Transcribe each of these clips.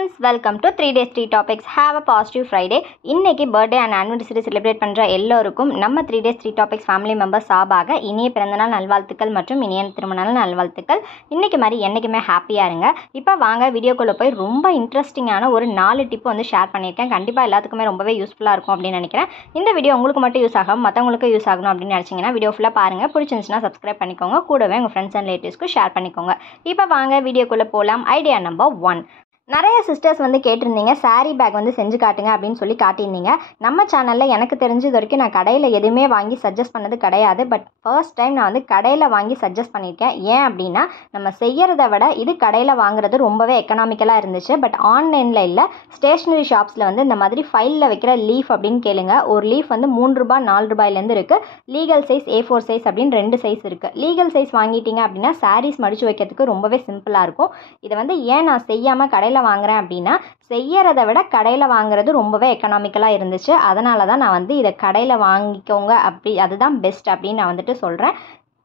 friends, welcome to 3 days 3 topics. Have a positive Friday. இன்னைக்கு birthday and anniversary celebrate பண்ணுற எல்லோருக்கும் நம்ம 3 days 3 topics family members சார்பாக இனிய பிறந்தநாள் நல்வாழ்த்துக்கள் மற்றும் இனிய திருமணநாள் நல்வாழ்த்துக்கள். இன்றைக்கி மாதிரி என்றைக்குமே ஹாப்பியாக இருங்க. இப்போ வாங்க வீடியோக்குள்ளே போய் ரொம்ப இன்ட்ரெஸ்டிங்கான ஒரு 4 டிப்பு வந்து ஷேர் பண்ணியிருக்கேன். கண்டிப்பாக எல்லாத்துக்குமே ரொம்பவே யூஸ்ஃபுல்லாக இருக்கும் அப்படின்னு நினைக்கிறேன். இந்த வீடியோ உங்களுக்கு மட்டும் யூஸ் ஆகும், மற்றவங்களுக்கு யூஸ் ஆகணும் அப்படின்னு நினச்சிங்கன்னா வீடியோ ஃபுல்லாக பாருங்கள். பிடிச்சிருந்துச்சுன்னா சப்ஸ்கிரைப் பண்ணிக்கோங்க, கூடவே உங்கள் ஃப்ரெண்ட்ஸ் அண்ட் ரிலேட்டிவ்ஸ்க்கு ஷேர் பண்ணிக்கோங்க. இப்போ வாங்க வீடியோக்குள்ளே போகலாம். Idea number 1. நிறைய சிஸ்டர்ஸ் வந்து கேட்டிருந்தீங்க சாரீ பேக் வந்து செஞ்சு காட்டுங்க அப்படின்னு சொல்லி காட்டியிருந்தீங்க. நம்ம சேனலில் எனக்கு தெரிஞ்சது வரைக்கும் நான் கடையில் எதுவுமே வாங்கி சஜஸ்ட் பண்ணது கிடையாது. பட் ஃபர்ஸ்ட் டைம் நான் வந்து கடையில் வாங்கி சஜஸ்ட் பண்ணியிருக்கேன். ஏன் அப்படின்னா நம்ம செய்கிறத விட இது கடையில் வாங்குறது ரொம்பவே எக்கனாமிக்கலாக இருந்துச்சு. பட் ஆன்லைனில் இல்லை, ஸ்டேஷ்னரி ஷாப்ஸில் வந்து இந்த மாதிரி ஃபைலில் வைக்கிற லீஃப் அப்படின்னு கேளுங்க. ஒரு லீஃப் வந்து 3 ரூபாய் 4 ரூபாயிலேருந்து இருக்குது. லீகல் சைஸ் A4 சைஸ் அப்படின்னு 2 சைஸ் இருக்குது. லீகல் சைஸ் வாங்கிட்டீங்க அப்படின்னா சாரீஸ் மடித்து வைக்கிறதுக்கு ரொம்பவே சிம்பிளாக இருக்கும். இதை வந்து ஏன் நான் செய்யாமல் கடையில் வாங்குறேன் அப்படின்னா, செய்யறதை விட கடையில் வாங்குறது ரொம்பவே எக்கனாமிக்கலாக இருந்துச்சு. அதனால தான் நான் வந்து இதை கடையில் வாங்கிக்கோங்க, அப்படி அதுதான் பெஸ்ட் அப்படின்னு நான் வந்துட்டு சொல்கிறேன்.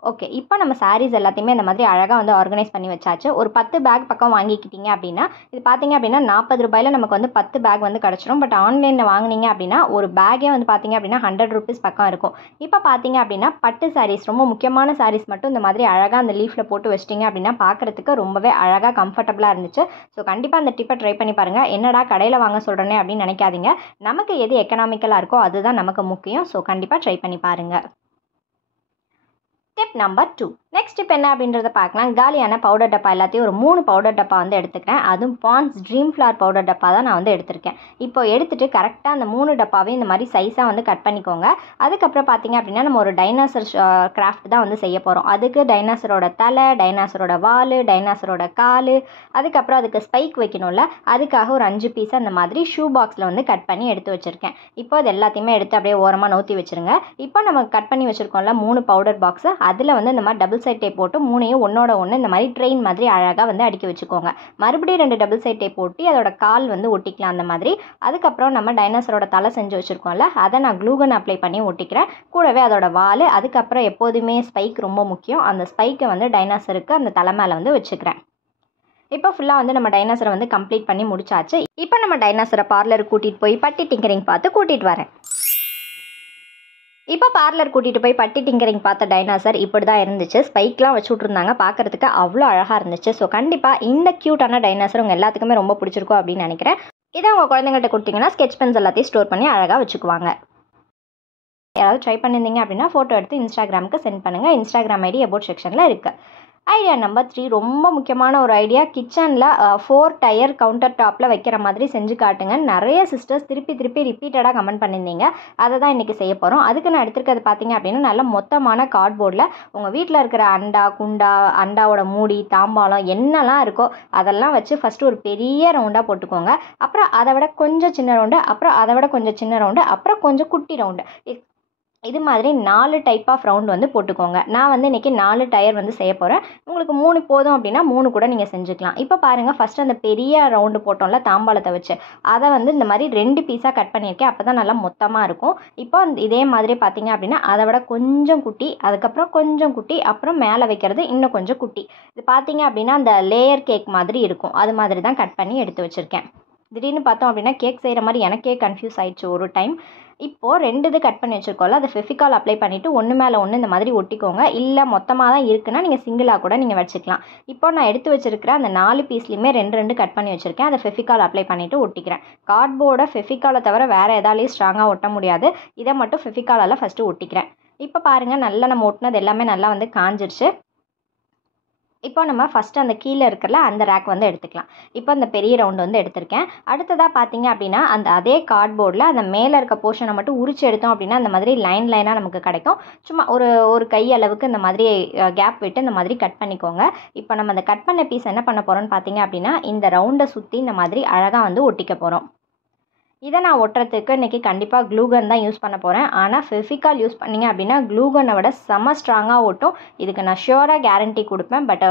ஓகே, இப்போ நம்ம சாரீஸ் எல்லாத்தையுமே இந்த மாதிரி அழகாக வந்து ஆர்கனைஸ் பண்ணி வச்சாச்சு. ஒரு 10 பேக் பக்கம் வாங்கிக்கிட்டீங்க அப்படின்னா இது பார்த்தீங்க அப்படின்னா 40 ரூபாயில் நமக்கு வந்து 10 பேக் வந்து கிடச்சிரும். பட் ஆன்லைனில் வாங்கினீங்க அப்படின்னா ஒரு பேக்கே வந்து பார்த்தீங்க அப்படின்னா 100 ருபீஸ் பக்கம் இருக்கும். இப்போ பார்த்தீங்க அப்படின்னா பட்டு சாரீஸ், ரொம்ப முக்கியமான சாரீஸ் மட்டும் இந்த மாதிரி அழகாக அந்த லீஃபில் போட்டு வச்சிட்டிங்க அப்படின்னா பார்க்குறதுக்கு ரொம்பவே அழகாக கம்ஃபர்டபுளாக இருந்துச்சு. ஸோ கண்டிப்பாக அந்த டிப்பை ட்ரை பண்ணி பாருங்கள். என்னடா கடையில் வாங்க சொல்கிறேனே அப்படின்னு நினைக்காதீங்க. நமக்கு எது எக்கனாமிக்கலாக இருக்கோ அதுதான் நமக்கு முக்கியம். ஸோ கண்டிப்பாக ட்ரை பண்ணி பாருங்கள். Tip number 2. நெக்ஸ்ட் டிப் என்ன அப்படின்றத பார்க்கலாம். காலியான பவுடர் டப்பா எல்லாத்தையும் ஒரு 3 பவுடர் டப்பா வந்து எடுத்துக்கிறேன். அதுவும் பாண்ட்ஸ் ட்ரீம் ஃப்ளவர் பவுடர் டப்பா தான் நான் வந்து எடுத்திருக்கேன். இப்போ எடுத்துகிட்டு கரெக்டாக அந்த 3 டப்பாவையும் இந்த மாதிரி சைஸாக வந்து கட் பண்ணிக்கோங்க. அதுக்கப்புறம் பார்த்தீங்க அப்படின்னா நம்ம ஒரு டைனாசர் கிராஃப்ட் தான் வந்து செய்ய போகிறோம். அதுக்கு டைனாசரோட தலை, டைனாசரோட வால், டைனாசரோட கால், அதுக்கப்புறம் அதுக்கு ஸ்பைக் வைக்கணும்ல, அதுக்காக ஒரு 5 பீஸ் அந்த மாதிரி ஷூ பாக்ஸில் வந்து கட் பண்ணி எடுத்து வச்சுருக்கேன். இப்போ அது எல்லாத்தையுமே எடுத்து அப்படியே ஓரமாக நோத்தி வச்சுருங்க. இப்போ நம்ம கட் பண்ணி வச்சுருக்கோம்ல 3 பவுடர் பாக்ஸு, அதில் வந்து இந்த மாதிரி டபுள் சைட் டேப் போட்டு 3ஐயும் ஒன்னோட ஒன்று இந்த மாதிரி ட்ரெயின் மாதிரி அழகாக வந்து அடுக்கி வச்சுக்கோங்க. மறுபடியும் 2 டபுள் சைட் டேப் போட்டு அதோட கால் வந்து ஒட்டிக்கலாம் அந்த மாதிரி. அதுக்கப்புறம் நம்ம டைனோசரோட தலை செஞ்சு வச்சுருக்கோம்ல, அதை நான் க்ளூகன் அப்ளை பண்ணி ஒட்டிக்கிறேன். கூடவே அதோட வால், அதுக்கப்புறம் எப்போதுமே ஸ்பைக் ரொம்ப முக்கியம். அந்த ஸ்பைக்கை வந்து டைனோசருக்கு அந்த தலை மேலே வந்து வச்சுக்கிறேன். இப்போ ஃபுல்லாக வந்து நம்ம டைனோசரை வந்து கம்ப்ளீட் பண்ணி முடிச்சாச்சு. இப்போ நம்ம டைனோசரை பார்லருக்கு கூட்டிகிட்டு போய் பட்டி டிங்கரிங் பார்த்து கூட்டிகிட்டு வரேன். இப்போ பார்லர் கூட்டிகிட்டு போய் பட்டி டிங்கரிங் பார்த்த டைனாசர் இப்படி தான் இருந்துச்சு. ஸ்பைக்லாம் வச்சு விட்ருந்தாங்க, பார்க்குறதுக்கு அவ்வளோ அழகாக இருந்துச்சு. ஸோ கண்டிப்பாக இந்த க்யூட்டான டைனாசர் உங்கள் எல்லாத்துக்குமே ரொம்ப பிடிச்சிருக்கும் அப்படின்னு நினைக்கிறேன். இதை உங்கள் குழந்தைங்கள்ட்ட கொடுத்தீங்கன்னா ஸ்கெட்ச் பென்ஸ் எல்லாத்தையும் ஸ்டோர் பண்ணி அழகாக வச்சுக்குவாங்க. யாராவது ட்ரை பண்ணியிருந்தீங்க அப்படின்னா ஃபோட்டோ எடுத்து இன்ஸ்டாகிராமுக்கு சென்ட் பண்ணுங்கள். இன்ஸ்டாகிராம் ஐடி அபவுட் செக்ஷனில் இருக்குது. ஐடியா நம்பர் 3, ரொம்ப முக்கியமான ஒரு ஐடியா. கிச்சனில் 4 டயர் கவுண்டர் டாப்பில் வைக்கிற மாதிரி செஞ்சு காட்டுங்க. நிறைய சிஸ்டர்ஸ் திருப்பி ரிப்பீட்டடாக கமெண்ட் பண்ணியிருந்தீங்க. அதை தான் இன்றைக்கி செய்ய போகிறோம். அதுக்கு நான் எடுத்துருக்கிறது பார்த்தீங்க அப்படின்னா நல்ல மொத்தமான கார்ட்போர்டில் உங்கள் வீட்டில் இருக்கிற அண்டா, குண்டா, அண்டாவோட மூடி, தாம்பாளம் என்னெல்லாம் இருக்கோ அதெல்லாம் வச்சு ஃபஸ்ட்டு ஒரு பெரிய ரவுண்டாக போட்டுக்கோங்க. அப்புறம் அதை விட கொஞ்சம் சின்ன ரவுண்டு, அப்புறம் அதை விட கொஞ்சம் சின்ன ரவுண்டு, அப்புறம் கொஞ்சம் குட்டி ரவுண்டு, இது மாதிரி 4 டைப் ஆஃப் ரவுண்ட் வந்து போட்டுக்கோங்க. நான் வந்து இன்றைக்கி 4 டயர் வந்து செய்ய போகிறேன். உங்களுக்கு 3 போதும் அப்படின்னா 3 கூட நீங்கள் செஞ்சுக்கலாம். இப்போ பாருங்கள், ஃபஸ்ட்டு அந்த பெரிய ரவுண்டு போட்டோம்ல தாம்பாளத்தை வச்சு, அதை வந்து இந்த மாதிரி 2 பீஸாக கட் பண்ணியிருக்கேன். அப்போ தான் நல்லா மொத்தமாக இருக்கும். இப்போ இதே மாதிரி பார்த்தீங்க அப்படின்னா அதை விட கொஞ்சம் குட்டி, அதுக்கப்புறம் கொஞ்சம் குட்டி, அப்புறம் மேலே வைக்கிறது இன்னும் கொஞ்சம் குட்டி. இது பார்த்தீங்க அப்படின்னா அந்த லேயர் கேக் மாதிரி இருக்கும். அது மாதிரி தான் கட் பண்ணி எடுத்து வச்சுருக்கேன். திடீர்னு பார்த்தோம் அப்படின்னா கேக் செய்கிற மாதிரி எனக்கே கன்ஃபியூஸ் ஆயிடுச்சு ஒரு டைம். இப்போது 2 இது கட் பண்ணி வச்சுருக்கோம்ல, அதை ஃபெவிகால் அப்ளை பண்ணிவிட்டு ஒன்று மேலே ஒன்று இந்த மாதிரி ஒட்டிக்கோங்க. இல்லை மொத்தமாக தான் இருக்குன்னா நீங்கள் சிங்கிளாக கூட நீங்கள் வச்சுக்கலாம். இப்போ நான் எடுத்து வச்சுருக்கிற அந்த 4 பீஸ்லையுமே 2 கட் பண்ணி வச்சுருக்கேன். அதை ஃபெவிகால் அப்ளை பண்ணிவிட்டு ஒட்டிக்கிறேன். கார்ட்போர்டை ஃபெவிகாலை தவிர வேறு எதாலையும் ஸ்ட்ராங்காக ஒட்ட முடியாது. இதை மட்டும் ஃபெவிகாலால் ஃபஸ்ட்டு ஒட்டிக்கிறேன். இப்போ பாருங்கள், நல்லா நம்ம ஒட்டினது எல்லாமே நல்லா வந்து காஞ்சிருச்சு. இப்போ நம்ம ஃபஸ்ட்டு அந்த கீழே இருக்கிறல அந்த ரேக் வந்து எடுத்துக்கலாம். இப்போ அந்த பெரிய ரவுண்டு வந்து எடுத்திருக்கேன். அடுத்ததாக பார்த்தீங்க அப்படின்னா அதே கார்ட்போர்டில் அந்த மேலே இருக்க போர்ஷனை மட்டும் உரிச்சு எடுத்தோம் அப்படின்னா அந்த மாதிரி லைனாக நமக்கு கிடைக்கும். சும்மா ஒரு கை அளவுக்கு இந்த மாதிரி கேப் விட்டு இந்த மாதிரி கட் பண்ணிக்கோங்க. இப்போ நம்ம அந்த கட் பண்ண பீஸ் என்ன பண்ண போகிறோம்னு பார்த்தீங்க அப்படின்னா இந்த ரவுண்டை சுற்றி இந்த மாதிரி அழகாக வந்து ஒட்டிக்க போகிறோம். இதை நான் ஒட்டுறதுக்கு இன்றைக்கி கண்டிப்பாக க்ளூகன் தான் யூஸ் பண்ண போகிறேன். ஆனால் ஃபெவிகால் யூஸ் பண்ணிங்க அப்படின்னா க்ளூகனை விட செம்ம ஸ்ட்ராங்காக ஒட்டும். இதுக்கு நான் ஷியோராக கேரண்டி கொடுப்பேன். பட்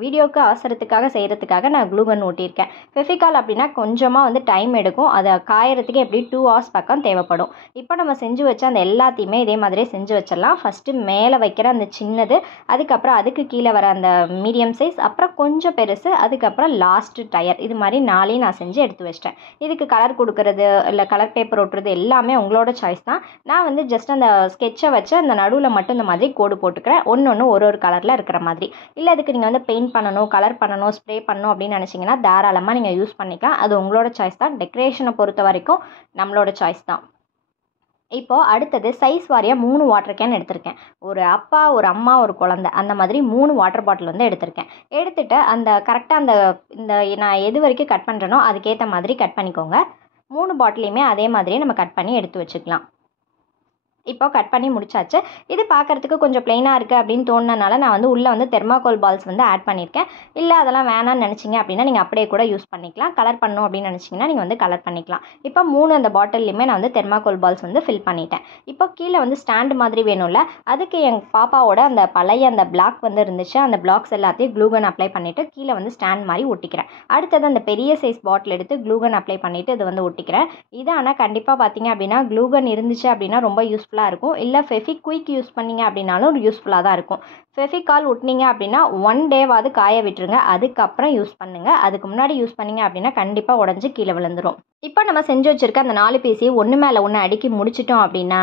வீடியோக்கு அவசரத்துக்காக செய்கிறதுக்காக நான் க்ளூகன் ஒட்டியிருக்கேன். ஃபெவிகால் அப்படின்னா கொஞ்சமாக வந்து டைம் எடுக்கும். அதை காயறதுக்கு எப்படி 2 hours பக்கம் தேவைப்படும். இப்போ நம்ம செஞ்சு வச்ச அந்த எல்லாத்தையுமே இதே மாதிரியே செஞ்சு வச்சிடலாம். ஃபஸ்ட்டு மேலே வைக்கிற அந்த சின்னது, அதுக்கப்புறம் அதுக்கு கீழே வர அந்த மீடியம் சைஸ், அப்புறம் கொஞ்சம் பெருசு, அதுக்கப்புறம் லாஸ்ட்டு டயர். இது மாதிரி 4ஐயும் நான் செஞ்சு எடுத்து வச்சிட்டேன். இதுக்கு கலர் கொடுக்குறது இல்லை கலர் பேப்பர் ஒட்டுறது எல்லாமே உங்களோட சாய்ஸ் தான். நான் வந்து ஜஸ்ட் அந்த ஸ்கெட்சை வச்சு அந்த நடுவில் மட்டும் இந்த மாதிரி கோடு போட்டுக்கிறேன். ஒன்று ஒரு கலரில் இருக்கிற மாதிரி. இல்லை அதுக்கு நீங்கள் வந்து பெயிண்ட் பண்ணணும், கலர் பண்ணணும், ஸ்ப்ரே பண்ணணும் அப்படின்னு நினச்சிங்கன்னா தாராளமாக நீங்கள் யூஸ் பண்ணிக்கலாம். அது உங்களோட சாய்ஸ் தான். டெக்கரேஷனை பொறுத்த வரைக்கும் நம்மளோட சாய்ஸ் தான். இப்போது அடுத்தது சைஸ் வாரியாக 3 வாட்டர் கேன் எடுத்திருக்கேன். ஒரு அப்பா, ஒரு அம்மா, ஒரு குழந்தை, அந்த மாதிரி 3 வாட்டர் பாட்டில் வந்து எடுத்திருக்கேன். எடுத்துகிட்டு அந்த கரெக்டாக இந்த நான் எது வரைக்கும் கட் பண்ணுறேனோ அதுக்கேற்ற மாதிரி கட் பண்ணிக்கோங்க. 3 பாட்டிலையுமே அதே மாதிரியே நம்ம கட் பண்ணி எடுத்து வச்சுக்கலாம். இப்போ கட் பண்ணி முடிச்சாச்சு. இது பார்க்குறதுக்கு கொஞ்சம் ப்ளைனாக இருக்குது அப்படின்னு தோணுனனால நான் வந்து உள்ளே வந்து தெர்மாக்கோல் பால்ஸ் வந்து ஆட் பண்ணியிருக்கேன். இல்லை அதெல்லாம் வேணான்னு நினச்சிங்க அப்படின்னா நீங்கள் அப்படியே கூட யூஸ் பண்ணிக்கலாம். கலர் பண்ணணும் அப்படின்னு நினச்சிங்கன்னா நீங்கள் வந்து கலர் பண்ணிக்கலாம். இப்போ 3 அந்த பாட்டில்லையுமே நான் வந்து தெர்மாக்கோல் பால்ஸ் வந்து ஃபில் பண்ணிட்டேன். இப்போ கீழே வந்து ஸ்டாண்டு மாதிரி வேணும்ல, அதுக்கு என் பாப்பாவோட அந்த பழைய அந்த பிளாக் வந்து இருந்துச்சு. அந்த பிளாக்ஸ் எல்லாத்தையும் க்ளூகன் அப்ளை பண்ணிவிட்டு கீழே வந்து ஸ்டாண்ட் மாதிரி ஒட்டிக்கிறேன். அடுத்தது அந்த பெரிய சைஸ் பாட்டில் எடுத்து க்ளூகன் அப்ளை பண்ணிவிட்டு இது வந்து ஒட்டிக்கிறேன். இது ஆனால் கண்டிப்பாக பார்த்தீங்க அப்படின்னா க்ளூகன் இருந்துச்சு அப்படின்னா ரொம்ப யூஸ்ஃபுல்லாக இருக்கும். இல்லை ஃபெவிக்விக் யூஸ் பண்ணிங்க அப்படின்னாலும் யூஸ்ஃபுல்லாக தான் இருக்கும். ஃபெவிகால் ஒட்டினீங்க அப்படின்னா 1 டேவாவது காய விட்டுருங்க. அதுக்கப்புறம் யூஸ் பண்ணுங்கள். அதுக்கு முன்னாடி யூஸ் பண்ணிங்க அப்படின்னா கண்டிப்பாக உடஞ்சி கீழே விழுந்துடும். இப்போ நம்ம செஞ்சு வச்சுருக்க அந்த 4 பீஸையும் ஒன்று மேலே ஒன்று அடுக்கி முடிச்சிட்டோம் அப்படின்னா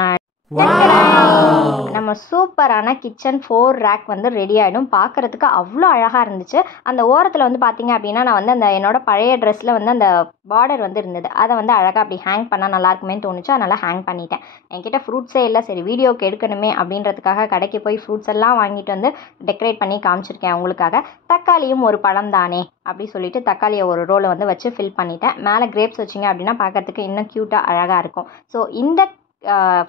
நம்ம சூப்பரான கிச்சன் 4 ரேக் வந்து ரெடி ஆகிடும். பார்க்குறதுக்கு அவ்வளோ அழகாக இருந்துச்சு. அந்த ஓரத்தில் வந்து பார்த்தீங்க அப்படின்னா நான் வந்து அந்த என்னோடய பழைய ட்ரெஸ்ஸில் வந்து அந்த பார்டர் வந்து இருந்தது. அதை வந்து அழகாக அப்படி ஹேங் பண்ணால் நல்லாயிருக்குமேன்னு தோணுச்சு. அதனால் ஹேங் பண்ணிட்டேன். என்கிட்ட ஃப்ரூட்ஸே இல்லை, சரி வீடியோக்கு எடுக்கணுமே அப்படின்றதுக்காக கடைக்கு போய் ஃப்ரூட்ஸ் எல்லாம் வாங்கிட்டு வந்து டெக்கரேட் பண்ணி காமிச்சிருக்கேன் உங்களுக்காக. தக்காளியும் ஒரு பழம் தானே அப்படி சொல்லிட்டு தக்காளியை ஒரு ரோலை வந்து வச்சு ஃபில் பண்ணிட்டேன். மேலே கிரேப்ஸ் வச்சிங்க அப்படின்னா பார்க்கறதுக்கு இன்னும் க்யூட்டாக அழகாக இருக்கும். ஸோ இந்த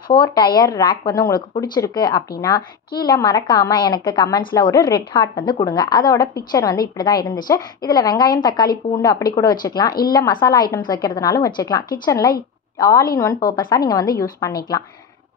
4 டயர் ரேக் வந்து உங்களுக்கு பிடிச்சிருக்கு அப்படின்னா கீழே மறக்காமல் எனக்கு கமெண்ட்ஸில் ஒரு ரெட் ஹார்ட் வந்து கொடுங்க. அதோட பிக்சர் வந்து இப்படி தான் இருந்துச்சு. இதில் வெங்காயம், தக்காளி, பூண்டு அப்படி கூட வச்சுக்கலாம். இல்லை மசாலா ஐட்டம்ஸ் வைக்கிறதுனாலும் வச்சுக்கலாம். கிச்சனில் ஆல் இன் ஒன் பர்பஸாக நீங்கள் வந்து யூஸ் பண்ணிக்கலாம்.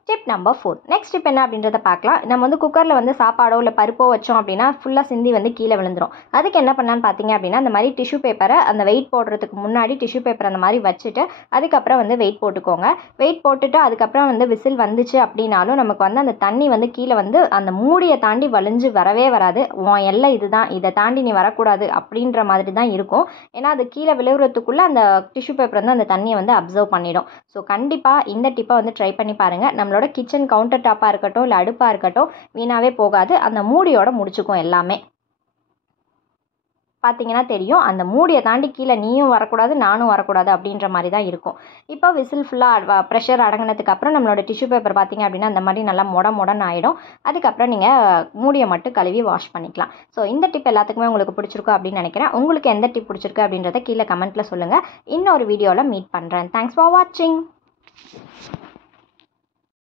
Tip number 4. நெக்ஸ்ட் டிப் என்ன அப்படின்றத பார்க்கலாம். நம்ம வந்து குக்கரில் வந்து சாப்பாடோ இல்லை பருப்போ வச்சோம் அப்படின்னா ஃபுல்லாக சிந்தி வந்து கீழே விழுந்துடும். அதுக்கு என்ன பண்ணான்னு பார்த்தீங்க அப்படின்னா அந்த மாதிரி டிஷ்யூ பேப்பரை அந்த வெயிட் போடுறதுக்கு முன்னாடி டிஷ்யூ பேப்பர் அந்த மாதிரி வச்சுட்டு அதுக்கப்புறம் வந்து வெயிட் போட்டுக்கோங்க. வெயிட் போட்டுட்டு அதுக்கப்புறம் வந்து விசில் வந்துச்சு அப்படின்னாலும் நமக்கு வந்து அந்த தண்ணி வந்து கீழே வந்து அந்த மூடியை தாண்டி வலிஞ்சு வரவே வராது. உன் எல்லாம் இதுதான், இதை தாண்டி நீ வரக்கூடாது அப்படின்ற மாதிரி தான் இருக்கும். ஏன்னா அது கீழே விழுவுறதுக்குள்ளே அந்த டிஷ்யூ பேப்பர் வந்து அந்த தண்ணியை வந்து அப்சர்வ் பண்ணிடும். ஸோ கண்டிப்பாக இந்த டிப்பை வந்து ட்ரை பண்ணி பாருங்கள். நம்மளோட கிச்சன் கவுண்டர் டாப்பாக இருக்கட்டும் இல்லை அடுப்பாக இருக்கட்டும் வீணாவே போகாது. அந்த மூடியோட முடிச்சுக்கும் எல்லாமே. பார்த்தீங்கன்னா தெரியும், அந்த மூடியை தாண்டி கீழே நீயும் வரக்கூடாது நானும் வரக்கூடாது அப்படின்ற மாதிரி தான் இருக்கும். இப்போ விசில் ஃபுல்லாக ப்ரெஷர் அடங்கினதுக்கு அப்புறம் நம்மளோட டிஷ்யூ பேப்பர் பார்த்தீங்க அப்படின்னா அந்த மாதிரி நல்லா மொடன்னு ஆகிடும். அதுக்கப்புறம் நீங்கள் மூடியை மட்டும் கழுவி வாஷ் பண்ணிக்கலாம். ஸோ இந்த டிப் எல்லாத்துக்குமே உங்களுக்கு பிடிச்சிருக்கும் அப்படின்னு நினைக்கிறேன். உங்களுக்கு எந்த டிப் பிடிச்சிருக்கு அப்படின்றத கீழே கமெண்ட்டில் சொல்லுங்கள். இன்னொரு வீடியோவில் மீட் பண்ணுறேன். தேங்க்ஸ் ஃபார் வாட்சிங்.